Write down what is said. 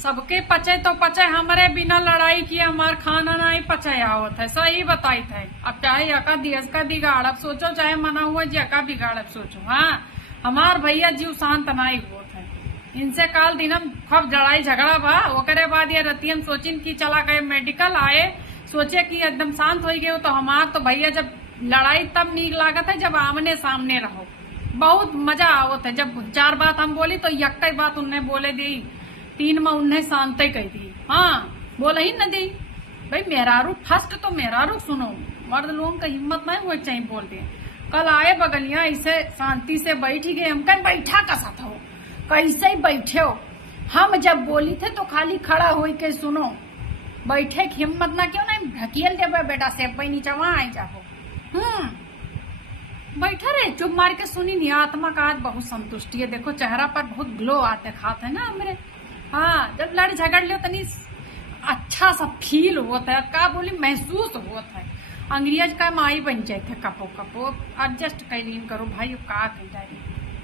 सबके पचे तो पचे, हमारे बिना लड़ाई किए हमार खाना नहीं पचे आवत है। सही बताई थे। अब चाहे यका देश का बिगाड़ अब सोचो, चाहे मना हुआ जका बिगाड़ अब सोचो। हाँ, हमार भैया जीव शांत नहीं हुआ है। इनसे काल दिन हम खूब लड़ाई झगड़ा बा। ओकरे बाद ये रतियन सोचिन की चला गए मेडिकल आए, सोचे कि एकदम शांत हो गए। तो हमार तो भैया जब लड़ाई तब नीक लागत है जब आमने सामने रहो, बहुत मजा आवत है। जब 4 बात हम बोली तो यक्का बात उन्हें बोले दी, 3 में उन्हें शांति कह दी। हाँ, बोले ही न दी भाई, मेहरारू फर्स्ट तो मेहरारू सुनो, मर्द लोगों का हिम्मत नहीं हुई चाहिए बोल दिए। कल आए बगलिया ऐसे शांति से बैठ गए। हम कहीं बैठा कैसा था, कैसे ही बैठे हो। हम जब बोली थे तो खाली खड़ा हो के सुनो, बैठे की हिम्मत ना क्यों नहीं ढकेल दे बेटा से नीचे वहां आ जाओ। बैठा रहे चुप मार के सुनी नहीं। आत्मा का आज बहुत संतुष्टि है। देखो चेहरा पर बहुत ग्लो आते खाते है ना हमरे। हाँ, जब लड़ झगड़ लो तनी अच्छा सा फील होता है, का बोली महसूस होता है। अंग्रेज का माई बन जाते कपो कपो, एडजस्ट कैलीन करो भाई, का कह जाए।